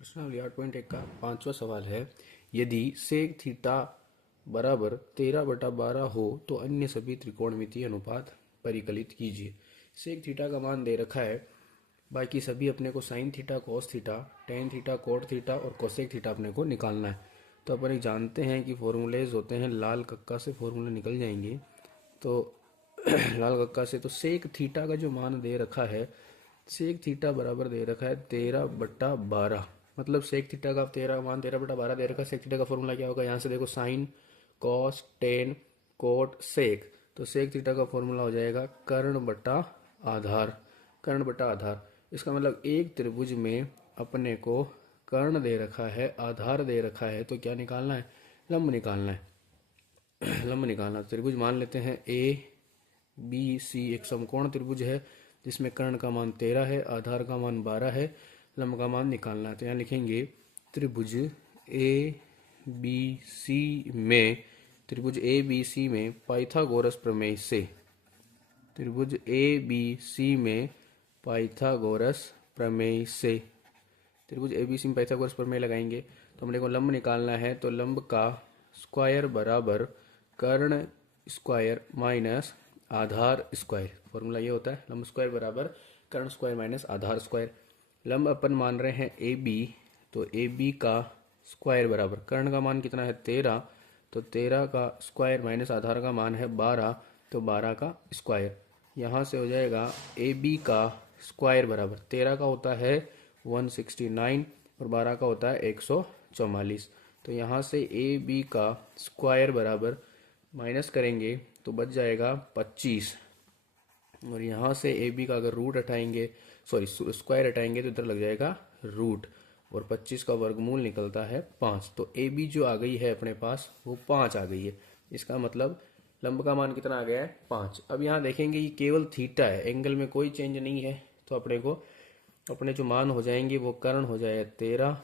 प्रश्नावली 8.1 का पांचवा सवाल है, यदि सेक थीटा बराबर 13/12 हो तो अन्य सभी त्रिकोणमितीय अनुपात परिकलित कीजिए। सेक थीटा का मान दे रखा है, बाकी सभी अपने को sine theta, cos theta, tan theta, cot theta और कोसेक थीटा अपने को निकालना है। तो अपन एक जानते हैं कि फॉर्मूलेज होते हैं, लाल कक्का से फॉर्मूले निकल जाएंगे। तो लाल कक्का से तो सेक थीटा का जो मान दे रखा है, सेक थीटा बराबर दे रखा है 13/12। मतलब सेक थीटा का 13 दे रखा है। सेक थीटा का फॉर्मूला क्या होगा, यहाँ से देखो साइन, कॉस, टेन, कोट, सेक। तो सेक थीटा का फॉर्मूला हो जाएगा कर्ण बटा आधार। कर्ण बटा आधार, इसका मतलब एक त्रिभुज में अपने को कर्ण दे रखा है, आधार दे रखा है, तो क्या निकालना है, लंब निकालना है। लंब निकालना, त्रिभुज मान लेते हैं ए बी सी, एक समकोण त्रिभुज है जिसमें कर्ण का मान 13 है, आधार का मान 12 है, लंब का मान निकालना है। तो यहाँ लिखेंगे त्रिभुज ए बी सी में, त्रिभुज ए बी सी में पाइथागोरस प्रमेय से, त्रिभुज ए बी सी में पाइथागोरस प्रमेय से, त्रिभुज ए बी सी में पाइथागोरस प्रमेय लगाएंगे तो हमने को लंब निकालना है। तो लंब का स्क्वायर बराबर कर्ण स्क्वायर माइनस आधार स्क्वायर। फॉर्मूला ये होता है, लंब स्क्वायर बराबर कर्ण स्क्वायर माइनस आधार स्क्वायर। लंब अपन मान रहे हैं ए बी, तो ए बी का स्क्वायर बराबर कर्ण का मान कितना है 13, तो 13 का स्क्वायर माइनस आधार का मान है 12, तो 12 का स्क्वायर। यहाँ से हो जाएगा ए बी का स्क्वायर बराबर 13 का होता है 169 और 12 का होता है 144। तो यहाँ से ए बी का स्क्वायर बराबर माइनस करेंगे तो बच जाएगा 25, और यहाँ से ए बी का अगर रूट हटाएंगे, सॉरी स्क्वायर हटाएंगे तो इधर लग जाएगा रूट, और 25 का वर्गमूल निकलता है 5। तो ए बी जो आ गई है अपने पास वो 5 आ गई है। इसका मतलब लंब का मान कितना आ गया है 5। अब यहाँ देखेंगे ये केवल थीटा है, एंगल में कोई चेंज नहीं है, तो अपने को अपने जो मान हो जाएंगे वो कर्ण हो जाएगा 13,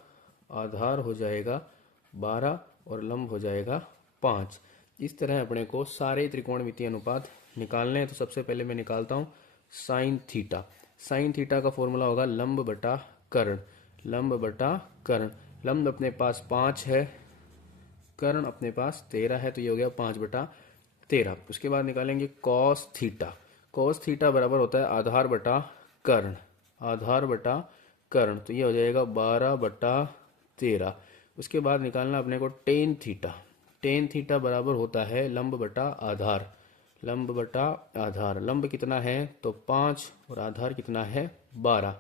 आधार हो जाएगा 12 और लंब हो जाएगा 5। इस तरह अपने को सारे त्रिकोणमितीय अनुपात निकालने हैं। तो सबसे पहले मैं निकालता हूँ साइन थीटा। साइन थीटा का फॉर्मूला होगा लंब बटा कर्ण, लंब बटा कर्ण। लंब अपने पास 5 है, कर्ण अपने पास 13 है, तो ये हो गया 5/13। उसके बाद निकालेंगे कॉस थीटा। कॉस थीटा बराबर होता है आधार बटा कर्ण, आधार बटा कर्ण, तो ये हो जाएगा 12/13। उसके बाद निकालना अपने को टेन थीटा। टेन थीटा बराबर होता है लंब बटा आधार, लंब बटा आधार। लंब कितना है तो 5 और आधार कितना है 12।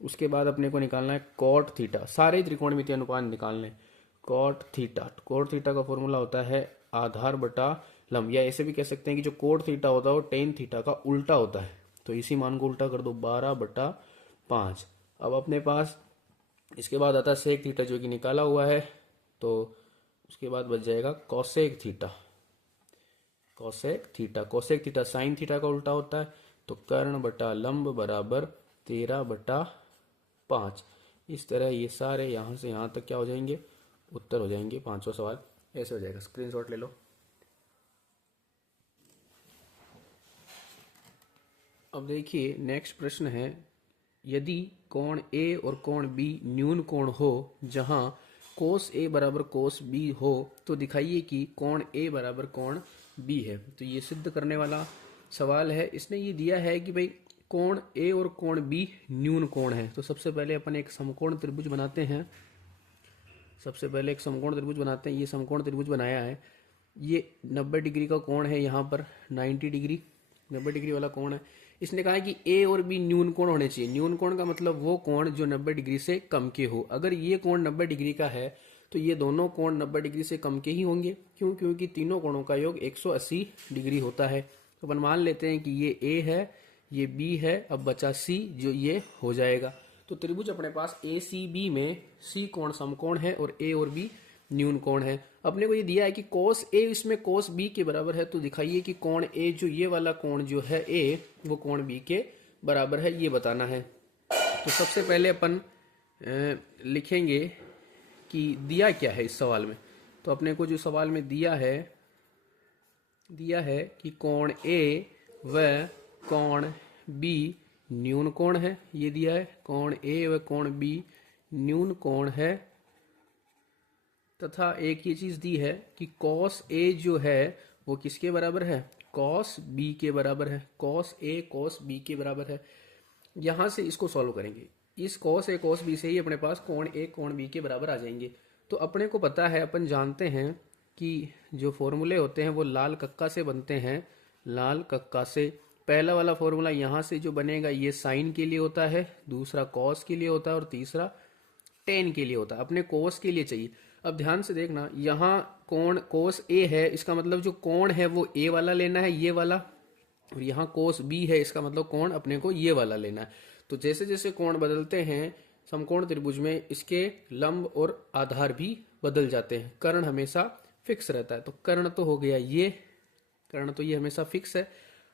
उसके बाद अपने को निकालना है कॉट थीटा। सारे त्रिकोणमितीय अनुपात निकालने। कॉट थीटा, कॉट थीटा का फॉर्मूला होता है आधार बटा लंब, या ऐसे भी कह सकते हैं कि जो कोट थीटा होता है वो टेन थीटा का उल्टा होता है, तो इसी मान को उल्टा कर दो 12/5। अब अपने पास इसके बाद आता है सेक थीटा जो कि निकाला हुआ है, तो उसके बाद बच जाएगा cosec theta. Cosec theta, cosec theta sine theta का उल्टा होता है, तो कर्ण बटा लंब बराबर 13/5। इस तरह ये सारे यहाँ से यहाँ तक क्या हो जाएंगे, उत्तर हो जाएंगे। पांचवा सवाल ऐसे हो जाएगा, स्क्रीनशॉट ले लो। अब देखिए नेक्स्ट प्रश्न है, यदि कोण ए और कोण बी न्यून कोण हो, जहां कोस ए बराबर कोस बी हो, तो दिखाइए कि कोण ए बराबर कोण बी है। तो ये सिद्ध करने वाला सवाल है। इसने ये दिया है कि भाई कोण ए और कोण बी न्यून कोण है। तो सबसे पहले अपन एक समकोण त्रिभुज बनाते हैं। सबसे पहले एक समकोण त्रिभुज बनाते हैं। ये समकोण त्रिभुज बनाया है, ये 90 डिग्री का कोण है, यहाँ पर 90 डिग्री, 90 डिग्री वाला कोण है। इसने कहा है कि ए और बी न्यून कोण होने चाहिए। न्यून कोण का मतलब वो कोण जो 90 डिग्री से कम के हो। अगर ये कोण 90 डिग्री का है तो ये दोनों कोण 90 डिग्री से कम के ही होंगे। क्यों? क्योंकि तीनों कोणों का योग 180 डिग्री होता है। तो अपन मान लेते हैं कि ये ए है, ये बी है, अब बचा सी, जो ये हो जाएगा। तो त्रिभुज अपने पास ए सी बी में सी कोण समकोण है और ए और बी न्यून कोण है। अपने को ये दिया है कि कोस ए इसमें कोस बी के बराबर है, तो दिखाइए कि कोण ए जो ये वाला कोण जो है ए, वो कोण बी के बराबर है, ये बताना है। तो सबसे पहले अपन लिखेंगे कि दिया क्या है इस सवाल में। तो अपने को जो सवाल में दिया है कि कोण ए व कोण बी न्यून कोण है, ये दिया है। कोण ए व कोण बी न्यून कोण है तथा एक ये चीज दी है कि कॉस ए जो है वो किसके बराबर है, कॉस बी के बराबर है। कॉस ए कॉस बी के बराबर है। यहां से इसको सॉल्व करेंगे, इस कॉस ए कॉस बी से ही अपने पास कोण ए कोण बी के बराबर आ जाएंगे। तो अपने को पता है, अपन जानते हैं कि जो फॉर्मूले होते हैं वो लाल कक्का से बनते हैं। लाल कक्का से पहला वाला फॉर्मूला यहाँ से जो बनेगा ये साइन के लिए होता है, दूसरा कॉस के लिए होता है और तीसरा टेन के लिए होता है। अपने कोस के लिए चाहिए। अब ध्यान से देखना, यहाँ कोण कोस ए है, इसका मतलब जो कोण है वो ए वाला लेना है, ये वाला। और यहाँ कोस बी है, इसका मतलब कोण अपने को ये वाला लेना है। तो जैसे जैसे कोण बदलते हैं समकोण त्रिभुज में, इसके लंब और आधार भी बदल जाते हैं। कर्ण हमेशा फिक्स रहता है। तो कर्ण तो हो गया ये, कर्ण तो ये हमेशा फिक्स है।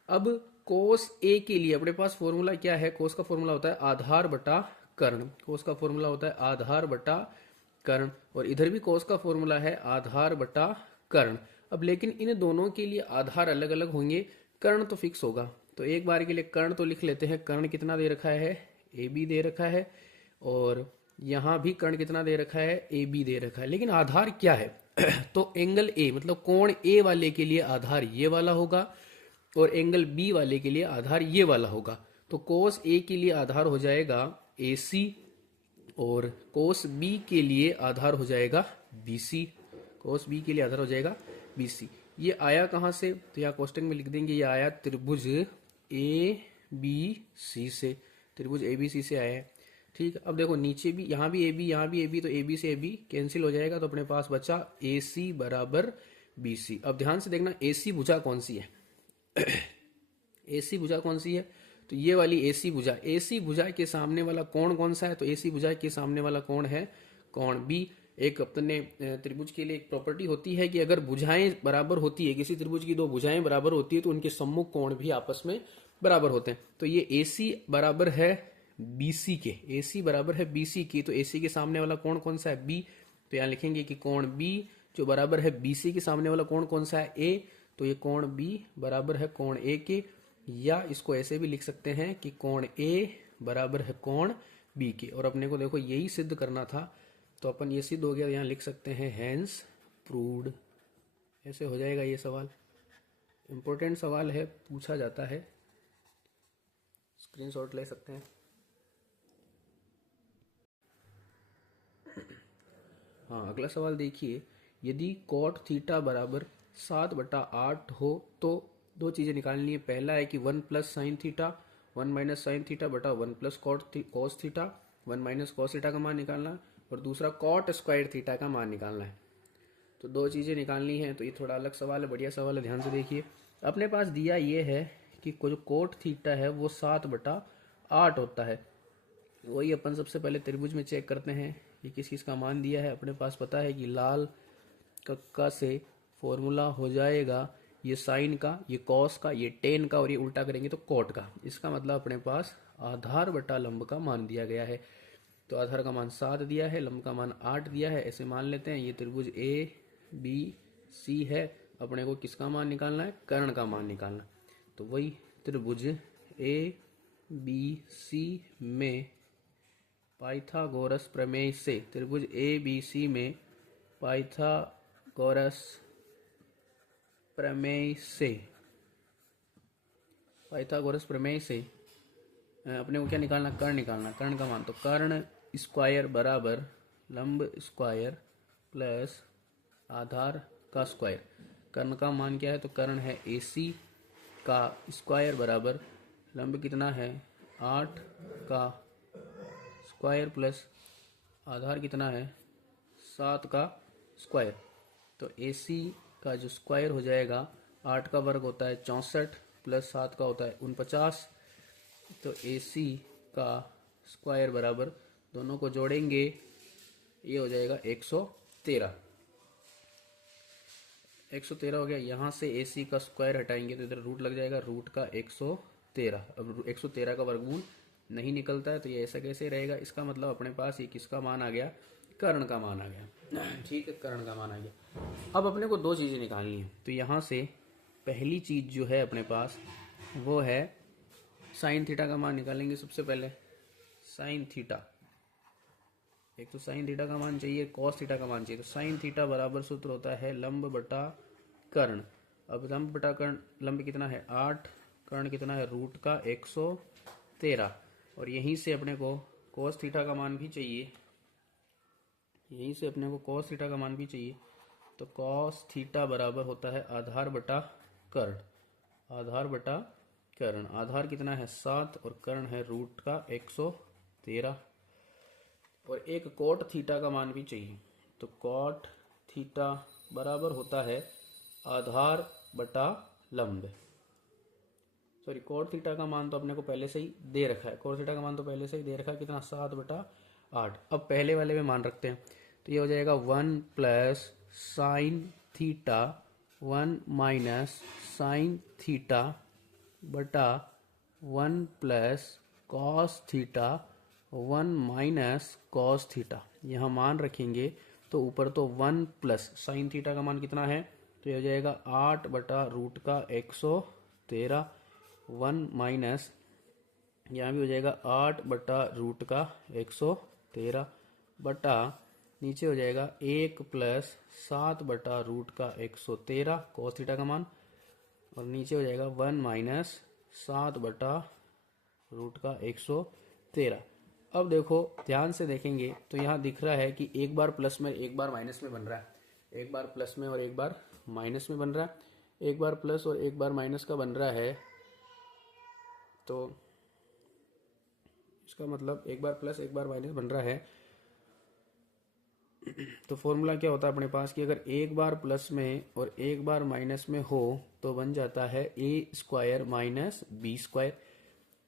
अब कोस ए के लिए अपने पास फॉर्मूला क्या है, कोस का फॉर्मूला होता है आधार बटा कर्ण। कोस का फॉर्मूला होता है आधार बटा कर्ण, और इधर भी कोस का फॉर्मूला है आधार बटा कर्ण। अब लेकिन इन दोनों के लिए आधार अलग अलग होंगे, कर्ण तो फिक्स होगा। तो एक बार के लिए कर्ण तो लिख लेते हैं। कर्ण कितना दे रखा है, ए बी दे रखा है, और यहां भी कर्ण कितना दे रखा है, ए बी दे रखा है। लेकिन आधार क्या है तो एंगल ए, मतलब कोण ए वाले के लिए आधार ये वाला होगा, और एंगल बी वाले के लिए आधार ये वाला होगा। तो कोस ए के लिए आधार हो जाएगा ए सी, और कोस बी के लिए आधार हो जाएगा बी सी। कोस बी के लिए आधार हो जाएगा बी सी। ये आया कहाँ से, तो यहाँ कोष्टक में लिख देंगे, ये आया त्रिभुज ए बी सी से। त्रिभुज ए बी सी से आया है। ठीक, अब देखो नीचे भी, यहाँ भी ए बी, यहाँ भी ए बी, तो ए बी से ए बी कैंसिल हो जाएगा। तो अपने पास बचा ए सी बराबर बी सी। अब ध्यान से देखना, ए सी भुजा कौन सी है ए सी भुजा कौन सी है, तो ये वाली ए सी भुजा। ए सी भुजा के सामने वाला कोण कौन सा है, तो ए सी भुजा के सामने वाला कोण है कोण बी। एक अपने त्रिभुज के लिए एक प्रॉपर्टी होती है कि अगर भुजाएं बराबर होती है, किसी त्रिभुज की दो भुजाएं बराबर होती है, तो उनके सम्मुख कोण भी आपस में बराबर होते हैं। तो ये ए सी बराबर है बीसी के, ए सी बराबर है बीसी की। तो ए सी के सामने वाला कोण कौन सा है, बी। तो यहाँ लिखेंगे कि कोण बी जो बराबर है बीसी के सामने वाला कोण कौन सा है, ए। तो ये कोण बी बराबर है कोण ए के, या इसको ऐसे भी लिख सकते हैं कि कोण ए बराबर है कोण बी के। और अपने को देखो यही सिद्ध करना था, तो अपन ये सिद्ध हो गया, यहाँ लिख सकते हैं हैंस प्रूव्ड। ऐसे हो जाएगा ये सवाल। इंपॉर्टेंट सवाल है, पूछा जाता है, स्क्रीनशॉट ले सकते हैं। हाँ, अगला सवाल देखिए, यदि कॉट थीटा बराबर 7/8 हो तो दो चीजें निकालनी है। पहला है कि 1 plus sine theta 1 minus sine theta बटा 1 plus cos theta 1 minus cos theta का मान निकालना है, और दूसरा कॉट स्क्वायर थीटा का मान निकालना है। तो दो चीजें निकालनी है। तो ये थोड़ा अलग सवाल है, बढ़िया सवाल है, ध्यान से देखिए। अपने पास दिया ये है कि जो कोट थीटा है वो 7/8 होता है। वही अपन सबसे पहले त्रिभुज में चेक करते हैं कि किस किस का मान दिया है। अपने पास पता है कि लाल कक्का से फॉर्मूला हो जाएगा ये साइन का, ये कॉस का, ये टेन का, और ये उल्टा करेंगे तो कोट का। इसका मतलब अपने पास आधार बटा लंब का मान दिया गया है। तो आधार का मान 7 दिया है, लंब का मान 8 दिया है। ऐसे मान लेते हैं ये त्रिभुज ए बी सी है। अपने को किसका मान निकालना है, कर्ण का मान निकालना। तो वही त्रिभुज ए बी सी में पाइथागोरस प्रमेय से, त्रिभुज ए बी सी में पाइथागोरस प्रमेय से, पाइथागोरस प्रमेय से अपने को क्या निकालना, कर्ण निकालना, कर्ण का मान। तो कर्ण स्क्वायर बराबर लंब स्क्वायर प्लस आधार का स्क्वायर। कर्ण का मान क्या है, तो कर्ण है AC का स्क्वायर बराबर लंब कितना है 8 का स्क्वायर प्लस आधार कितना है 7 का स्क्वायर। तो AC का जो स्क्वायर हो जाएगा, 8 का वर्ग होता है 64 प्लस 7 का होता है 49। तो AC का स्क्वायर बराबर, दोनों को जोड़ेंगे ये हो जाएगा 113। 113 हो गया। यहाँ से AC का स्क्वायर हटाएंगे तो इधर रूट लग जाएगा, रूट का 113। अब 113 का वर्गमूल नहीं निकलता है, तो ये ऐसा कैसे रहेगा। इसका मतलब अपने पास ये किसका मान आ गया, कर्ण का मान आ गया। ठीक है, कर्ण का मान आ गया। अब अपने को दो चीज़ें निकालनी है। तो यहाँ से पहली चीज़ जो है अपने पास वो है साइन थीटा का मान निकालेंगे। सबसे पहले साइन थीटा, एक तो साइन थीटा का मान चाहिए, कॉस थीटा का मान चाहिए। तो साइन थीटा बराबर सूत्र होता है लंब बटा कर्ण। अब लंब बटा कर्ण, लंब कितना है 8, कर्ण कितना है रूट का 113, और यहीं से अपने को कॉस थीटा का मान भी चाहिए, यहीं से अपने को कॉस थीटा का मान भी चाहिए। तो कॉस थीटा बराबर होता है आधार बटा कर्ण, आधार बटा कर्ण। आधार कितना है 7 और कर्ण है रूट का 113, और एक कॉट थीटा का मान भी चाहिए। तो कॉट थीटा बराबर होता है आधार बटा लंब। सॉरी, कॉट थीटा का मान तो अपने को पहले से ही दे रखा है, कॉट थीटा का मान तो पहले से ही दे रखा है, कितना 7/8। अब पहले वाले में मान रखते हैं, तो ये हो जाएगा 1 plus sine theta 1 minus sine theta बटा 1 plus cos theta 1 minus cos theta. यहाँ मान रखेंगे तो ऊपर तो 1 प्लस साइन थीटा का मान कितना है, तो ये हो जाएगा 8/रूट का 113, 1 माइनस यहाँ भी हो जाएगा 8/रूट का 113 बटा नीचे हो जाएगा 1 प्लस 7/रूट का 113 कॉस थीटा का मान, और नीचे हो जाएगा 1 माइनस 7/रूट का 113। अब देखो ध्यान से देखेंगे तो यहाँ दिख रहा है कि एक बार प्लस में एक बार माइनस में बन रहा है, एक बार प्लस में और एक बार माइनस में बन रहा है। एक बार प्लस और एक बार माइनस का बन रहा है, तो इसका मतलब एक बार प्लस एक बार माइनस बन रहा है। तो फॉर्मूला क्या होता है अपने पास कि अगर एक बार प्लस में और एक बार माइनस में हो तो बन जाता है ए स्क्वायर माइनस बी स्क्वायर।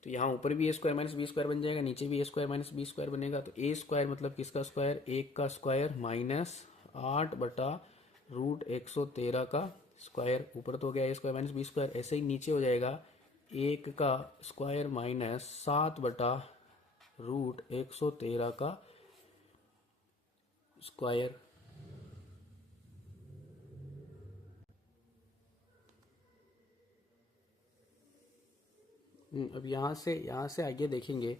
तो यहाँ ऊपर भी ए स्क्वायर माइनस बी स्क्वायर बन जाएगा, नीचे भी ए स्क्वायर माइनस बी स्क्वायर बनेगा। तो ए स्क्वायर मतलब किसका स्क्वायर, 1 का स्क्वायर माइनस 8/√113 का स्क्वायर। ऊपर तो हो गया ए स्क्वायर माइनस बी स्क्वायर, ऐसे ही नीचे हो जाएगा 1 का स्क्वायर माइनस 7/√113 का स्क्वायर। अब यहाँ से आगे देखेंगे,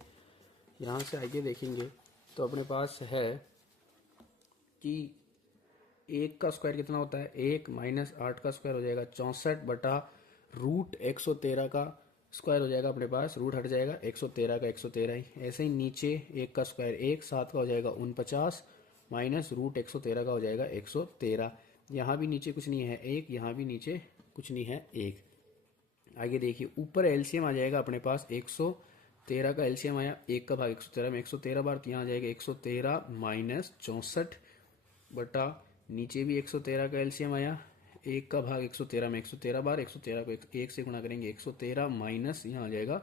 यहाँ से आगे देखेंगे तो अपने पास है कि 1 का स्क्वायर कितना होता है, 1 माइनस 8 का स्क्वायर हो जाएगा 64/√113 का स्क्वायर हो जाएगा अपने पास, रूट हट जाएगा 113 का 113 ही। ऐसे ही नीचे 1 का स्क्वायर 1, 7 का हो जाएगा 49 माइनस √113 का हो जाएगा 113। यहाँ भी नीचे कुछ नहीं है 1, यहाँ भी नीचे कुछ नहीं है 1। आगे देखिए ऊपर एलसीएम आ जाएगा अपने पास 113 का एलसीएम आया, 1 का भाग 113 में 113 बार, तो यहाँ आ जाएगा 113 माइनस 64 बटा नीचे भी 113 का एलसीएम आया, 1 का भाग 113 में 113 बार, 113 को 1 से गुणा करेंगे 113 माइनस यहाँ आ जाएगा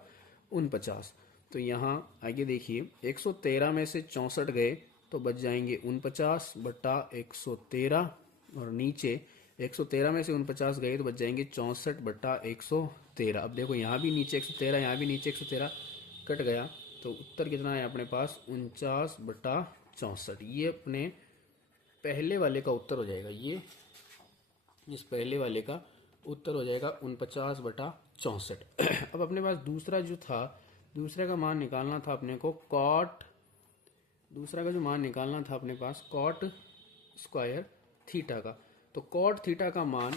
49। तो यहाँ आगे देखिए 113 में से 64 गए तो बच जाएंगे 49 बटा 113, और नीचे 113 में से 49 गए तो बच जाएंगे 64 बटा 113। अब देखो यहाँ भी नीचे 113, यहाँ भी नीचे 113 कट गया, तो उत्तर कितना है अपने पास 49/64। ये अपने पहले वाले का उत्तर हो जाएगा, ये इस पहले वाले का उत्तर हो जाएगा 49/64। अब अपने पास दूसरा जो था, दूसरे का मान निकालना था अपने को कॉट, दूसरा का जो मान निकालना था अपने पास कॉट स्क्वायर थीटा का। तो कॉट थीटा का मान,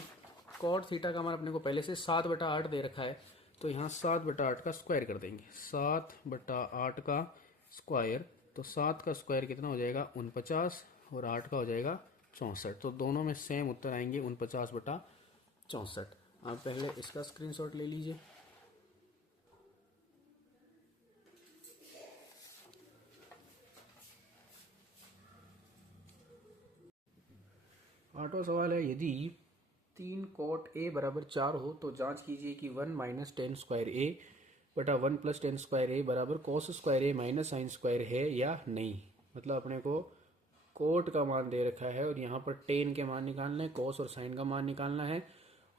कॉट थीटा का मान अपने को पहले से 7/8 दे रखा है, तो यहाँ 7/8 का स्क्वायर कर देंगे, 7/8 का स्क्वायर। तो 7 का स्क्वायर कितना हो जाएगा 49, और 8 का हो जाएगा 64। तो दोनों में सेम उत्तर आएंगे 49/64। आप पहले इसका स्क्रीनशॉट ले लीजिए। आठवां सवाल है, यदि 3 कॉट ए बराबर 4 हो तो जांच कीजिए कि 1 माइनस टेन स्क्वायर ए बटा 1 प्लस टेन स्क्वायर ए बराबर कॉस स्क्वायर ए माइनस साइन स्क्वायर है या नहीं। मतलब अपने को कोट का मान दे रखा है और यहाँ पर टेन के मान निकालना है, कॉस और साइन का मान निकालना है,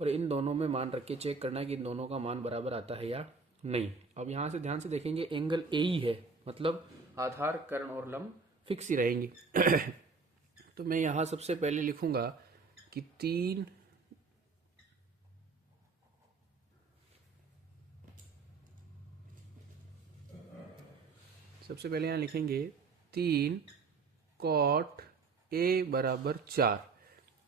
और इन दोनों में मान रख के चेक करना है कि इन दोनों का मान बराबर आता है या नहीं। अब यहाँ से ध्यान से देखेंगे एंगल ए ही है, मतलब आधार कर्ण और लंब फिक्स ही रहेंगे। तो मैं यहाँ सबसे पहले लिखूंगा कि 3 सबसे पहले यहाँ लिखेंगे 3 कॉट ए बराबर 4।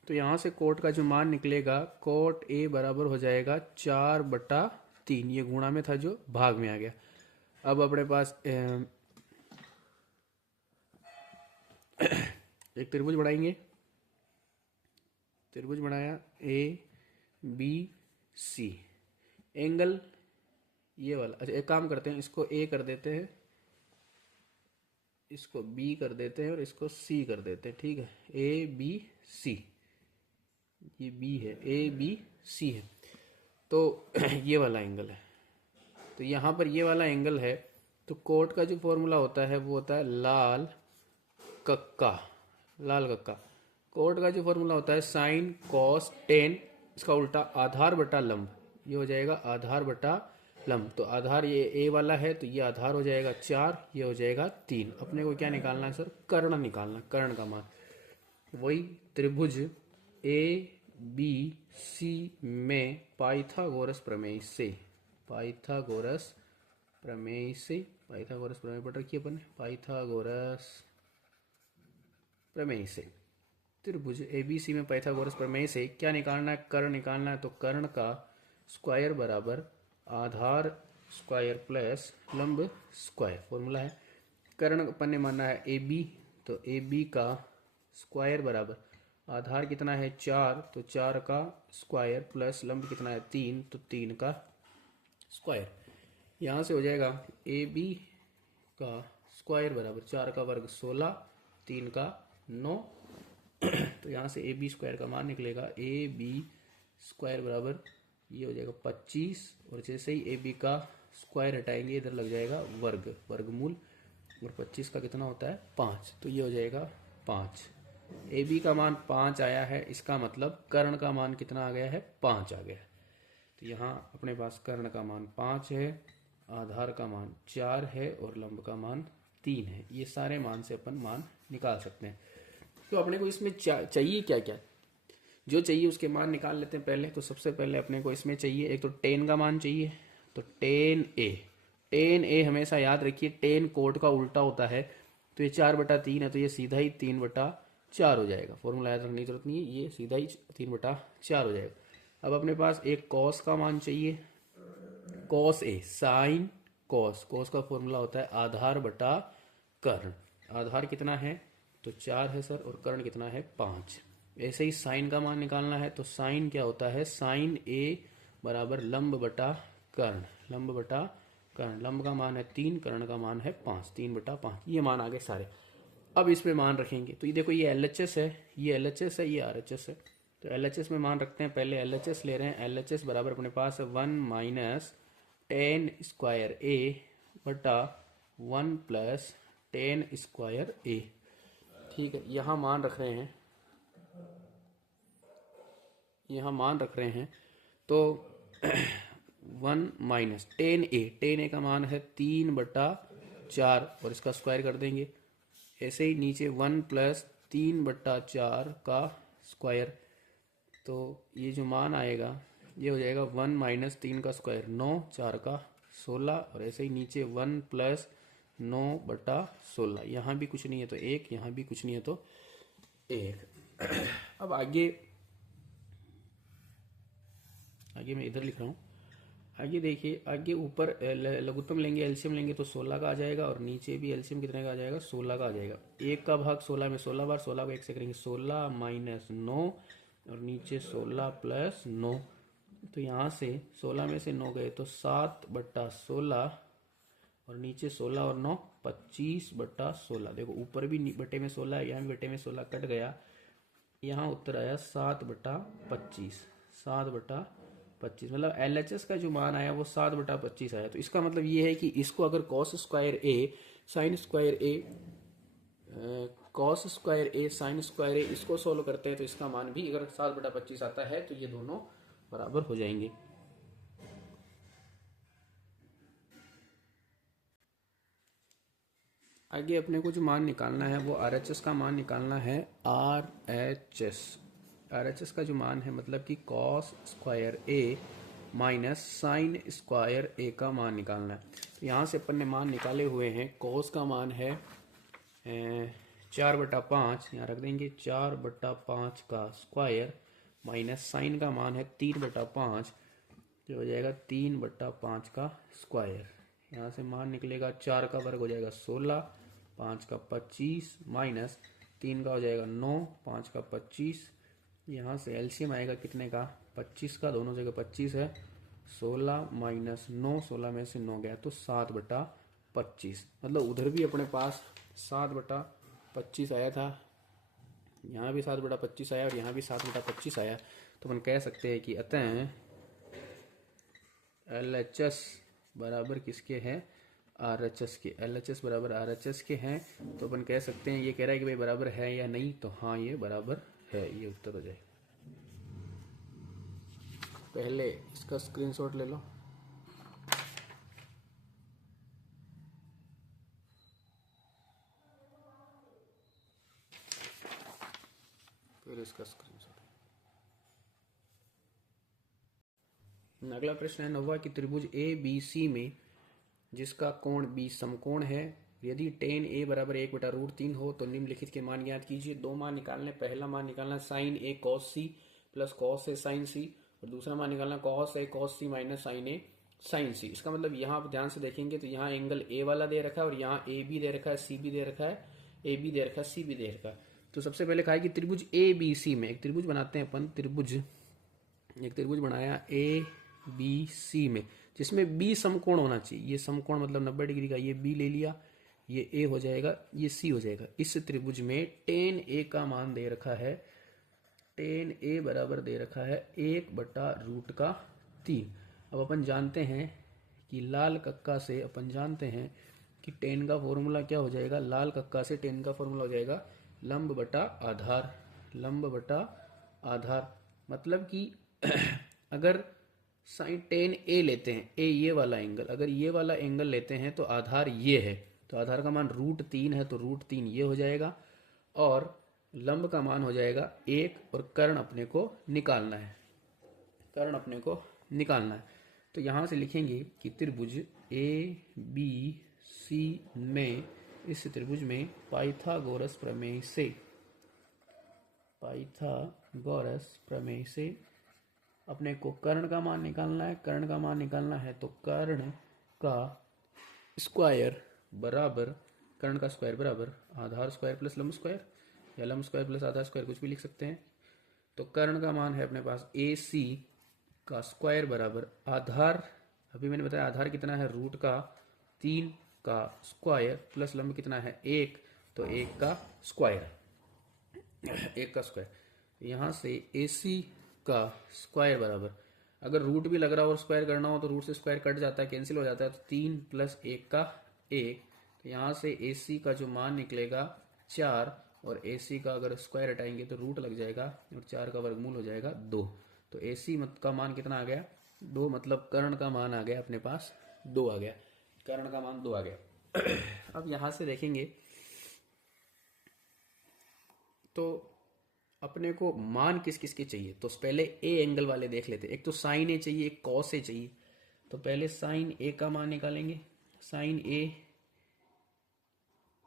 तो यहाँ से कोट का जो मान निकलेगा, कोट ए बराबर हो जाएगा 4/3। ये गुणा में था जो भाग में आ गया। अब अपने पास एक त्रिभुज बनाएंगे। त्रिभुज बनाया ए बी सी, एंगल ये वाला। अच्छा एक काम करते हैं, इसको ए कर देते हैं, इसको बी कर देते हैं और इसको सी कर देते हैं। ठीक है, ए बी सी, ये बी है, ए बी सी है, तो ये वाला एंगल है। तो यहाँ पर ये वाला एंगल है, तो कोट का जो फॉर्मूला होता है वो होता है लाल कक्का। लाल कक्का कोट का जो फॉर्मूला होता है साइन कॉस टेन, इसका उल्टा आधार बटा लंब। ये हो जाएगा आधार बटा लंब। तो आधार ये ए वाला है, तो ये आधार हो जाएगा 4, ये हो जाएगा 3। अपने को क्या निकालना है सर? कर्ण निकालना, कर्ण का मान। वही त्रिभुज ए बी सी में पाइथागोरस प्रमेय से, पाइथागोरस प्रमेय से, पाइथागोरस प्रमेय पढ़ रखी है अपन ने, पाइथागोरस प्रमेय से, त्रिभुज एबीसी में पाइथागोरस प्रमेय से क्या निकालना है? कर्ण निकालना है। तो कर्ण का स्क्वायर बराबर आधार स्क्वायर प्लस लंब स्क्वायर, फॉर्मूला है। कर्ण अपन ने माना है ए बी, तो ए बी का स्क्वायर बराबर आधार कितना है 4, तो 4 का स्क्वायर प्लस लंब कितना है 3, तो 3 का स्क्वायर। यहाँ से हो जाएगा ए बी का स्क्वायर बराबर 4 का वर्ग 16, 3 का 9। तो यहाँ से ए बी स्क्वायर का मान निकलेगा ए बी स्क्वायर बराबर ये हो जाएगा 25, और जैसे ही ए बी का स्क्वायर हटाएंगे इधर लग जाएगा वर्ग, वर्गमूल, और 25 का कितना होता है 5, तो ये हो जाएगा 5। ए बी का मान 5 आया है, इसका मतलब कर्ण का मान कितना आ गया है? 5 आ गया है। तो यहाँ अपने पास कर्ण का मान 5 है, आधार का मान 4 है और लंब का मान 3 है। ये सारे मान से अपन मान निकाल सकते हैं। तो अपने को इसमें चाहिए क्या क्या? जो चाहिए उसके मान निकाल लेते हैं पहले। तो सबसे पहले अपने को इसमें चाहिए एक तो टेन का मान चाहिए, तो टेन ए। टेन ए हमेशा याद रखिए, टेन कोट का उल्टा होता है, तो ये 4/3 है, तो ये सीधा ही 3/4 हो जाएगा। फॉर्मूला याद रखने की जरूरत नहीं है, ये सीधा ही 3/4 हो जाएगा। अब अपने पास एक कॉस का मान चाहिए, cos A, sine cos, cos का फॉर्मूला होता है आधार बटा कर्ण। आधार कितना है? तो 4 है सर, और कर्ण कितना है 5। ऐसे ही साइन का मान निकालना है, तो साइन क्या होता है? साइन ए बराबर लंब बटा कर्ण, लंब बटा कर्ण। लंब का मान है 3, कर्ण का मान है 5, 3/5। ये मान आ गए सारे। अब इस पे मान रखेंगे, तो ये देखो ये LHS है, ये LHS है, ये RHS है। तो LHS में मान रखते हैं, पहले LHS ले रहे हैं। LHS बराबर अपने पास है 1 माइनस टेन स्क्वायर ए बटा 1 प्लस टेन स्क्वायर ए। ठीक है, यहाँ मान रख रहे हैं, यहाँ मान रख रहे हैं। तो 1 माइनस टेन ए का मान है 3/4, और इसका स्क्वायर कर देंगे। ऐसे ही नीचे 1 प्लस 3/4 का स्क्वायर, तो ये जो मान आएगा ये हो जाएगा 1 माइनस 3 का स्क्वायर 9, 4 का 16, और ऐसे ही नीचे 1 प्लस 9/16। यहाँ भी कुछ नहीं है तो 1, यहाँ भी कुछ नहीं है तो 1। अब आगे मैं इधर लिख रहा हूँ। आगे देखिए, आगे ऊपर लघुत्तम लेंगे, एलसीएम लेंगे, तो 16 का आ जाएगा, और नीचे भी एलसीएम कितने का आ जाएगा? 16 का आ जाएगा। 1 का भाग 16 में 16 बार, 16 को 1 से करेंगे 16 माइनस 9, और नीचे 16 प्लस 9। तो यहाँ से 16 में से 9 गए तो 7/16, और नीचे 16 और 9 25/16। देखो ऊपर भी बटे में 16 है, यहाँ भी बटे में 16 कट गया, यहाँ उत्तर आया 7/25। 7/25 मतलब LHS का जो मान आया वो 7/25 आया। तो इसका मतलब ये है कि इसको अगर कॉस स्क्वायर ए साइन स्क्वायर ए, कॉस स्क्वायर ए साइन स्क्वायर ए, इसको सोल्व करते हैं तो इसका मान भी अगर 7/25 आता है तो ये दोनों बराबर हो जाएंगे। आगे अपने को जो मान निकालना है वो RHS का मान निकालना है। RHS का जो मान है मतलब कि कॉस स्क्वायर ए माइनस साइन स्क्वायर ए का मान निकालना है। तो यहाँ से अपन ने मान निकाले हुए हैं। कॉस का मान है 4/5 यहाँ रख देंगे, 4/5 का स्क्वायर माइनस साइन का मान है 3/5, जो हो जाएगा 3/5 का स्क्वायर। यहाँ से मान निकलेगा 4 का वर्ग हो जाएगा 16, 5 का 25 माइनस 3 का हो जाएगा 9, 5 का 25। यहाँ से एलसीएम आएगा कितने का, 25 का, दोनों जगह 25 है, 16 माइनस 9, 16 में से 9 गया तो 7/25। मतलब उधर भी अपने पास 7/25 आया था, यहाँ भी 7/25 आया और यहाँ भी 7/25 आया। तो अपन कह सकते हैं कि अतः LHS बराबर किसके हैं, RHS के। LHS बराबर RHS के हैं। तो अपन कह सकते हैं, ये कह रहा है कि भाई बराबर है या नहीं, तो हाँ ये बराबर है, ये उत्तर हो जाए। पहले इसका स्क्रीनशॉट ले लो, फिर इसका स्क्रीनशॉट। अगला प्रश्न है 9वां कि त्रिभुज ABC में जिसका कोण B समकोण है, यदि tan A बराबर 1/√3 हो तो निम्नलिखित के मान ज्ञात कीजिए। दो मान निकालने, पहला मान निकालना sin A cos C plus cos A sin C, और दूसरा मान निकालना cos A cos C minus sin A sin C। इसका मतलब यहाँ आप ध्यान से देखेंगे तो यहाँ एंगल A वाला दे रखा है और यहाँ A भी दे रखा है, C भी दे रखा है, A भी दे रखा है, C भी दे रखा है। तो सबसे पहले कहा है कि त्रिभुज ABC में, एक त्रिभुज बनाते हैं अपन, एक त्रिभुज बनाया ABC में जिसमें B समकोण होना चाहिए। ये समकोण मतलब 90 डिग्री का, ये B ले लिया, ये A हो जाएगा, ये C हो जाएगा। इस त्रिभुज में tan A का मान दे रखा है, tan A बराबर दे रखा है 1/√3। अब अपन जानते हैं कि लाल कक्का से अपन जानते हैं कि tan का फॉर्मूला क्या हो जाएगा, लाल कक्का से tan का फॉर्मूला हो जाएगा लंब बटा आधार, लंब बटा आधार। मतलब कि अगर साइन tan A लेते हैं, A ये वाला एंगल, अगर ये वाला एंगल लेते हैं तो आधार ये है, तो आधार का मान √3 है, तो √3 ये हो जाएगा और लंब का मान हो जाएगा 1 और कर्ण अपने को निकालना है, कर्ण अपने को निकालना है। तो यहाँ से लिखेंगे कि त्रिभुज ABC में, इस त्रिभुज में पाइथागोरस प्रमेय से, पाइथागोरस प्रमेय से अपने को कर्ण का मान निकालना है। कर्ण का मान निकालना है तो कर्ण का स्क्वायर बराबर, कर्ण का स्क्वायर बराबर आधार स्क्वायर प्लस लंब स्क्वायर, या लंब स्क्वायर प्लस आधार स्क्वायर, कुछ भी लिख सकते हैं। तो कर्ण का मान है अपने पास AC का स्क्वायर बराबर आधार, अभी मैंने बताया आधार कितना है, √3 का स्क्वायर प्लस लंब कितना है 1, तो 1 का स्क्वायर, 1 का स्क्वायर। यहाँ से AC का स्क्वायर बराबर, अगर रूट भी लग रहा हो और स्क्वायर करना हो तो रूट से स्क्वायर कट जाता है, कैंसिल हो जाता है, तो 3 + 1 का 1। तो यहाँ से AC का जो मान निकलेगा 4, और AC का अगर स्क्वायर हटाएंगे तो रूट लग जाएगा और 4 का वर्गमूल हो जाएगा 2। तो AC का मान कितना आ गया, 2, मतलब कर्ण का मान आ गया अपने पास 2 आ गया, कर्ण का मान 2 आ गया। अब यहाँ से देखेंगे तो अपने को मान किस किस के चाहिए, तो पहले A एंगल वाले देख लेते हैं। एक तो sin A चाहिए, एक cos A चाहिए। तो पहले sin A का मान निकालेंगे, sin A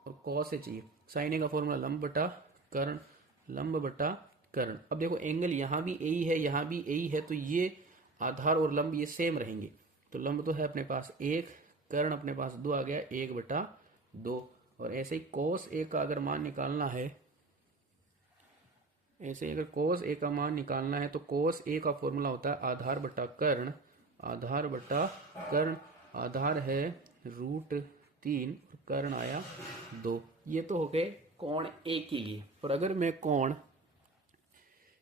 और cos A चाहिए। sin A का फॉर्मूला लंब बटा कर्ण, लंब बटा कर्ण। अब देखो एंगल यहाँ भी A ही है, यहाँ भी A ही है, तो ये आधार और लंब ये सेम रहेंगे। तो लंब तो है अपने पास 1, कर्ण अपने पास 2 आ गया, 1/2। और ऐसे ही cos A का अगर मान निकालना है, ऐसे अगर cos A का मान निकालना है तो cos A का फॉर्मूला होता है आधार बटा कर्ण, आधार बटा कर्ण। आधार है √3, कर्ण आया 2। ये तो हो गए कोण A के लिए। और अगर मैं कोण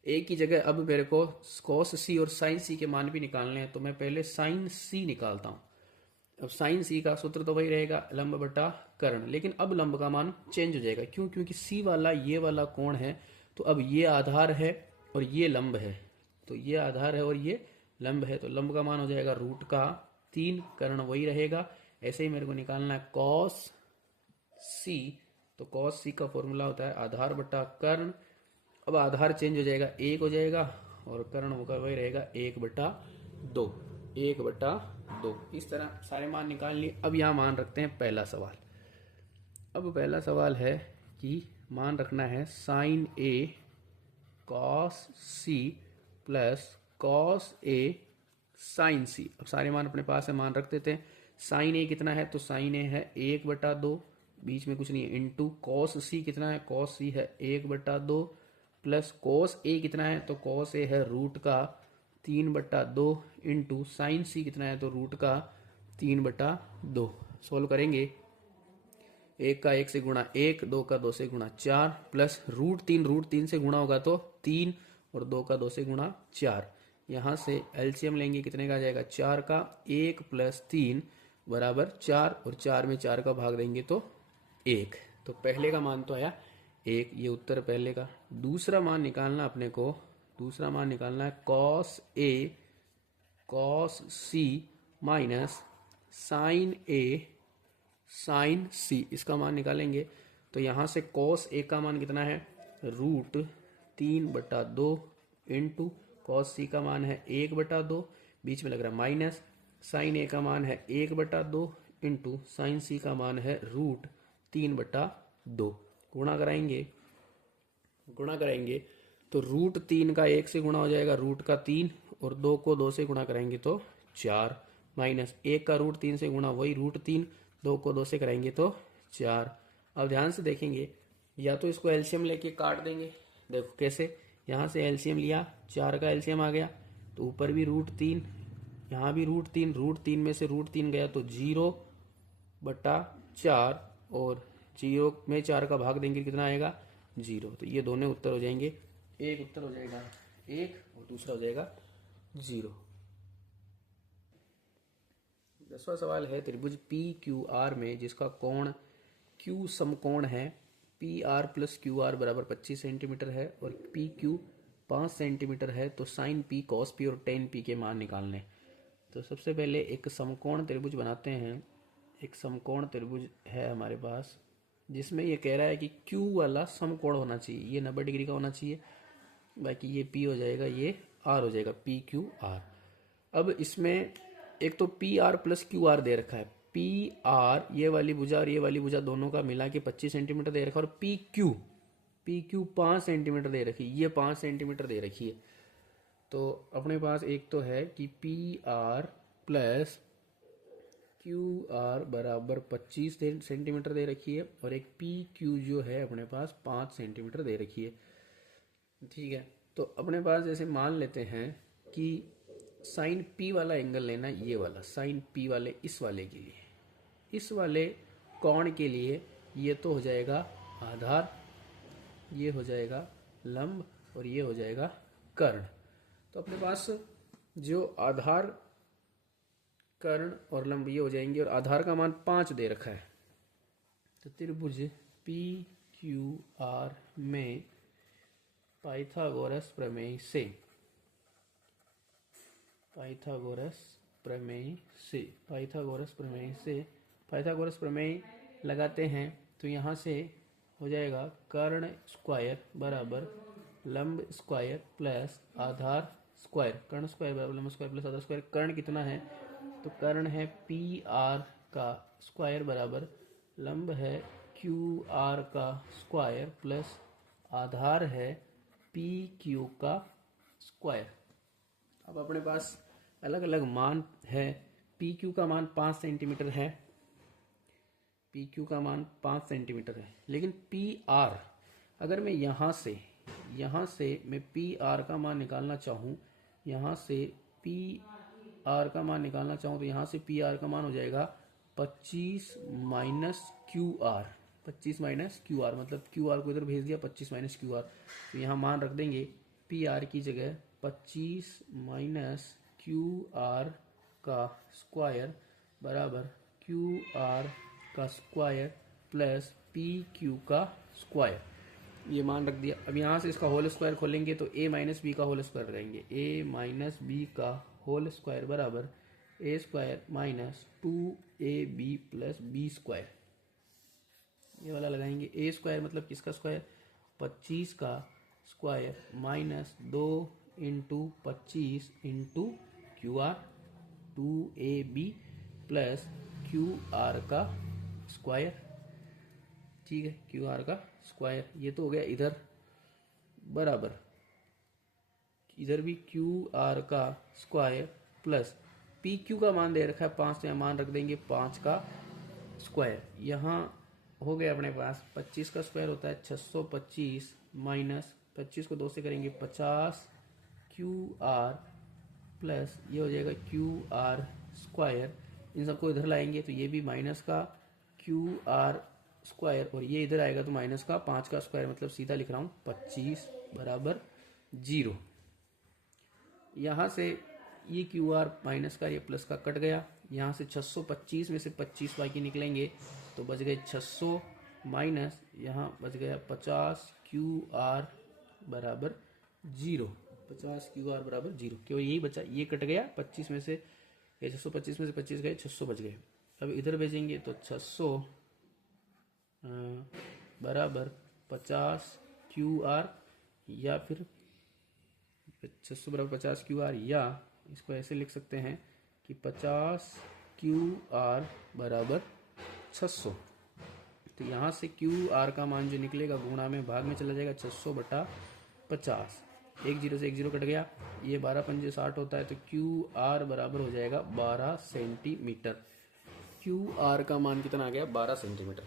A की जगह अब मेरे को cos C और sin C के मान भी निकालने हैं, तो मैं पहले sin C निकालता हूँ। अब sin C का सूत्र तो वही रहेगा, लंब बटा कर्ण, लेकिन अब लंब का मान चेंज हो जाएगा। क्यों? क्योंकि C वाला ये वाला कोण है, तो अब ये आधार है और ये लंब है, तो ये आधार है और ये लंब है, तो लंब का मान हो जाएगा √3, कर्ण वही रहेगा। ऐसे ही मेरे को निकालना है cos C, तो cos C का फॉर्मूला होता है आधार बटा कर्ण। अब आधार चेंज हो जाएगा, 1 हो जाएगा, और कर्ण होकर वही रहेगा 1/2, 1/2। इस तरह सारे मान निकाल लिए। अब यहाँ मान रखते हैं पहला सवाल। अब पहला सवाल है कि मान रखना है sign A cos C plus cos A sign सी। अब सारे मान अपने पास है, मान रख देते हैं। साइन ए कितना है, तो साइन ए है 1/2, बीच में कुछ नहीं है, इंटू कॉस सी कितना है, कॉस सी है 1/2, प्लस कॉस ए कितना है, तो कॉस ए है रूट का 3/2, इंटू साइन सी कितना है, तो रूट का 3/2। सोल्व करेंगे, 1 का 1 से गुणा 1, 2 का 2 से गुणा 4, प्लस रूट 3 से गुणा होगा तो 3, और 2 का 2 से गुणा 4। यहाँ से एलसीएम लेंगे, कितने का आ जाएगा, 4 का, 1 + 3 बराबर 4, और 4 में 4 का भाग देंगे तो 1। तो पहले का मान तो आया 1, ये उत्तर पहले का। दूसरा मान निकालना अपने को, दूसरा मान निकालना है cos A cos C minus sign A sign सी, इसका मान निकालेंगे। तो यहाँ से कॉस ए का मान कितना है, रूट 3/2, इंटू कॉस सी का मान है 1/2, बीच में लग रहा है माइनस, साइन ए का मान है 1/2, इंटू साइन सी का मान है रूट 3/2। गुणा कराएंगे, गुणा करेंगे तो रूट 3 का 1 से गुणा हो जाएगा रूट का 3, और 2 को 2 से गुणा करेंगे तो 4, माइनस 1 का रूट 3 से गुणा वही रूट 3, 2 को 2 से कराएंगे तो 4। अब ध्यान से देखेंगे, या तो इसको एलसीएम लेके काट देंगे, देखो कैसे, यहाँ से एलसीएम लिया, 4 का एलसीएम आ गया, तो ऊपर भी रूट 3, यहाँ भी रूट 3 में से रूट 3 गया तो 0/4, और 0 में 4 का भाग देंगे कितना आएगा, 0। तो ये दोनों उत्तर हो जाएंगे, एक उत्तर हो जाएगा 1 और दूसरा हो जाएगा 0। 10वां सवाल है, त्रिभुज पी क्यू आर में जिसका कोण क्यू समकोण है, P R plus Q are बराबर 25 सेंटीमीटर है, और पी क्यू 5 सेंटीमीटर है, तो साइन पी कॉस पी और टेन पी के मान निकालने। तो सबसे पहले एक समकोण त्रिभुज बनाते हैं। एक समकोण त्रिभुज है हमारे पास, जिसमें ये कह रहा है कि क्यू वाला समकोण होना चाहिए, ये 90 डिग्री का होना चाहिए, बाकी ये पी हो जाएगा, ये आर हो जाएगा, पी क्यू आर। अब इसमें एक तो P R plus Q R दे रखा है, पी आर ये वाली भुजा और ये वाली भुजा दोनों का मिला के 25 सेंटीमीटर दे रखा है, और पी क्यू 5 सेंटीमीटर दे रखी है, ये 5 सेंटीमीटर दे रखी है। तो अपने पास एक तो है कि P R plus Q are बराबर 25 सेंटीमीटर दे रखी है, और एक पी क्यू जो है अपने पास 5 सेंटीमीटर दे रखी है। ठीक है, तो अपने पास जैसे मान लेते हैं कि साइन पी वाला एंगल लेना, ये वाला साइन पी वाले, इस वाले के लिए, इस वाले कोण के लिए ये तो हो जाएगा आधार, ये हो जाएगा लंब, और ये हो जाएगा कर्ण। तो अपने पास जो आधार, कर्ण और लंब ये हो जाएंगे, और आधार का मान 5 दे रखा है। तो त्रिभुज पी क्यू आर में पाइथागोरस प्रमेय से, पाइथागोरस प्रमेय लगाते हैं। तो यहाँ से हो जाएगा कर्ण स्क्वायर बराबर लंब स्क्वायर प्लस आधार स्क्वायर, कर्ण स्क्वायर बराबर लंब स्क्वायर प्लस आधार स्क्वायर। कर्ण कितना है, तो कर्ण है पी आर का स्क्वायर बराबर लंब है क्यू आर का स्क्वायर प्लस आधार है पी क्यू का स्क्वायर। अब अपने पास अलग अलग मान है, पी क्यू का मान 5 सेंटीमीटर है, पी क्यू का मान 5 सेंटीमीटर है, लेकिन पी आर, अगर मैं यहाँ से मैं पी आर का मान निकालना चाहूँ, यहाँ से पी आर का मान निकालना चाहूँ, तो यहाँ से पी आर का मान हो जाएगा 25 minus Q R, 25 minus Q R, मतलब क्यू आर को इधर भेज दिया, 25 माइनस क्यू आर। तो यहाँ मान रख देंगे पी आर की जगह 25 माइनस क्यू आर का स्क्वायर बराबर क्यू आर का स्क्वायर प्लस पी क्यू का स्क्वायर, ये मान रख दिया। अब यहाँ से इसका होल स्क्वायर खोलेंगे तो a माइनस बी का होल स्क्वायर लगाएंगे, a माइनस बी का होल स्क्वायर बराबर a square minus 2ab plus b square, ये वाला लगाएंगे। a स्क्वायर मतलब किसका स्क्वायर, 25 का square minus 2 into 25 into Q R, 2ab plus Q are का स्क्वायर। ठीक है, क्यू आर का स्क्वायर, ये तो हो गया इधर, बराबर इधर भी क्यू आर का स्क्वायर प्लस पी क्यू का मान दे रखा है 5, तो यहाँ मान रख देंगे 5 का स्क्वायर। यहाँ हो गया अपने पास 25 का स्क्वायर होता है 625 माइनस 25 को 2 से करेंगे 50 क्यू आर प्लस ये हो जाएगा क्यू आर स्क्वायर। इन सबको इधर लाएंगे तो ये भी माइनस का क्यू आर स्क्वायर और ये इधर आएगा तो माइनस का 5 का स्क्वायर, मतलब सीधा लिख रहा हूँ 25 बराबर 0। यहाँ से ये क्यू आर माइनस का ये प्लस का कट गया, यहाँ से 625 में से 25 बाकी निकलेंगे तो बच गए 600 माइनस यहाँ बच गया 50 क्यू आर बराबर 0। 50 क्यू आर बराबर 0, केवल यही बचा, ये कट गया 25 में से, 625 में से 25 गए 600 बच गए। अब इधर भेजेंगे तो 600 बराबर 50 क्यू आर या फिर 600 बराबर 50 क्यू आर, या इसको ऐसे लिख सकते हैं कि 50 क्यू आर बराबर 600। तो यहाँ से क्यू आर का मान जो निकलेगा गुणा में भाग में चला जाएगा 600 बटा 50, 1 0 से 1 0 कट गया, ये 12 पंजे 60 होता है तो क्यू आर बराबर हो जाएगा 12 सेंटीमीटर। क्यू आर का मान कितना आ गया 12 सेंटीमीटर।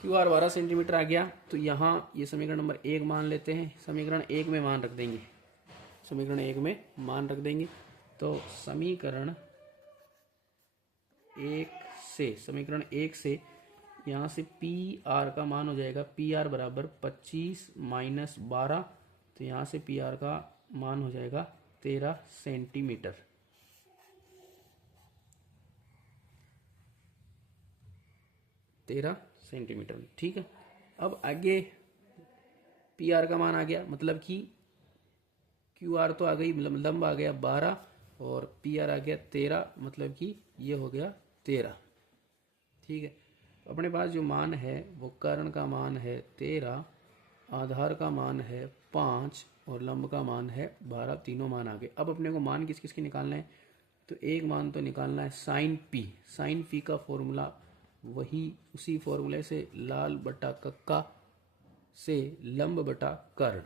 क्यू आर 12 सेंटीमीटर आ गया तो यहाँ ये समीकरण नंबर 1 मान लेते हैं, समीकरण 1 में मान रख देंगे, समीकरण 1 में मान रख देंगे तो समीकरण 1 से यहाँ से पी आर का मान हो जाएगा, पी आर बराबर 25 माइनस 12, तो यहाँ से पी आर का मान हो जाएगा 13 सेंटीमीटर। ठीक है। अब आगे पी आर का मान आ गया, मतलब कि क्यू आर तो आ गई, लंब आ गया 12 और पी आर आ गया 13, मतलब कि ये हो गया 13। ठीक है, अपने पास जो मान है वो कर्ण का मान है 13, आधार का मान है 5 और लंब का मान है 12, तीनों मान आ गए। अब अपने को मान किस किस के निकालना है, तो एक मान तो निकालना है साइन पी। साइन पी का फॉर्मूला वही, उसी फॉर्मूले से लाल बटा कक्का से लंब बटा कर्ण,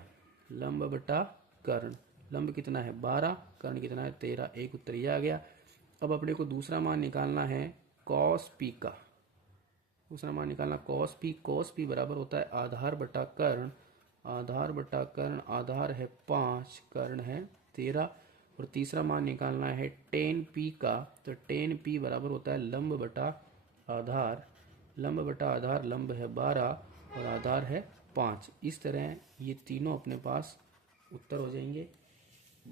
लंब बटा कर्ण, लंब कितना है 12, कर्ण कितना है 13, एक उत्तर ये आ गया। अब अपने को दूसरा मान निकालना है कॉस पी का, दूसरा मान निकालना कॉस पी। कॉस पी बराबर होता है आधार बटा कर्ण, आधार बटा कर्ण, आधार है 5, कर्ण है 13। और तीसरा मान निकालना है टेन पी का, तो टेन पी बराबर होता है लंब बटा आधार, लंब बटा आधार, लंब है 12 और आधार है 5। इस तरह ये तीनों अपने पास उत्तर हो जाएंगे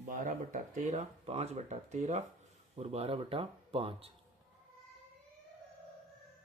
12 बटा 13, 5 बटा 13 और 12 बटा 5।